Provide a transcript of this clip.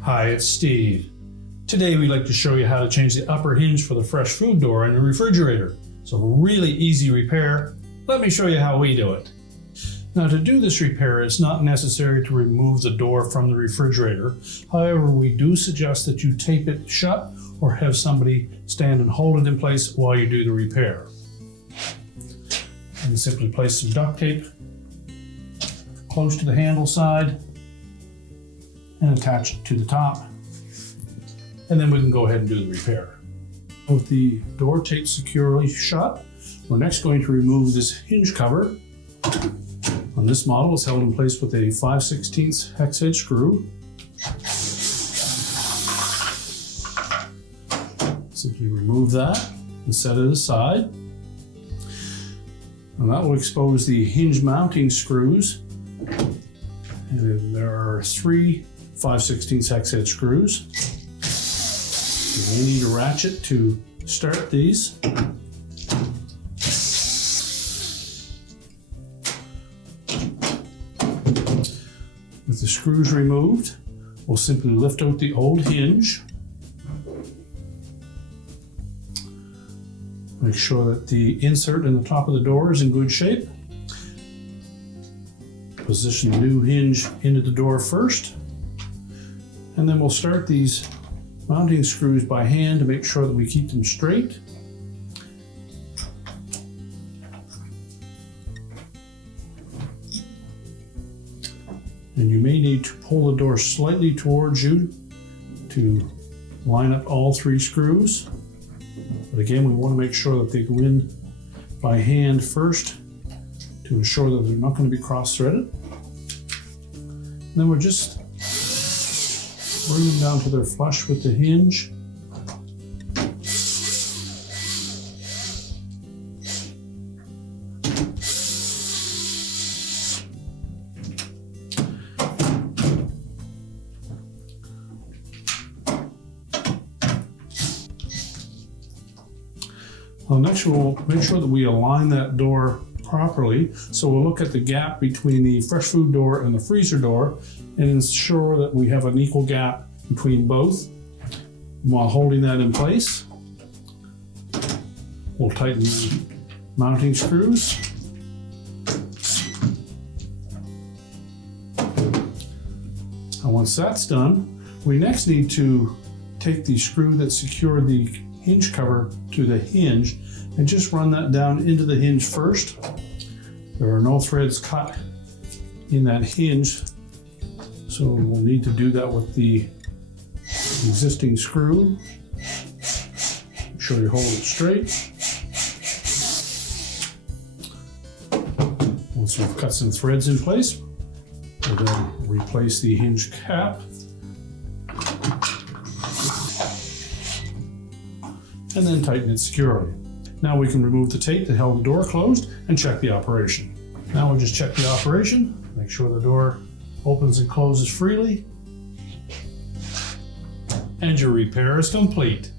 Hi, it's Steve. Today we'd like to show you how to change the upper hinge for the fresh food door in the refrigerator. It's a really easy repair. Let me show you how we do it. Now, to do this repair, it's not necessary to remove the door from the refrigerator. However, we do suggest that you tape it shut or have somebody stand and hold it in place while you do the repair. And simply place some duct tape close to the handle side and attach it to the top. And then we can go ahead and do the repair. With the door taped securely shut, we're next going to remove this hinge cover. On this model, it's held in place with a 5/16 hex head screw. Simply remove that and set it aside. And that will expose the hinge mounting screws. And there are 3 5/16 hex head screws. You may need a ratchet to start these. With the screws removed, we'll simply lift out the old hinge. Make sure that the insert in the top of the door is in good shape. Position the new hinge into the door first. And then we'll start these mounting screws by hand to make sure that we keep them straight. And you may need to pull the door slightly towards you to line up all 3 screws. But again, we want to make sure that they go in by hand first to ensure that they're not going to be cross-threaded. And then we'll just bring them down to their flush with the hinge. Well, next we'll make sure that we align that door properly. So we'll look at the gap between the fresh food door and the freezer door and ensure that we have an equal gap between both. While holding that in place, we'll tighten the mounting screws. And once that's done, we next need to take the screw that secured the hinge cover to the hinge and just run that down into the hinge first. There are no threads cut in that hinge, so we'll need to do that with the existing screw. Make sure you hold it straight. Once we've cut some threads in place, we'll then replace the hinge cap. And then tighten it securely. Now we can remove the tape that held the door closed and check the operation. Now we'll just check the operation, make sure the door opens and closes freely, and your repair is complete.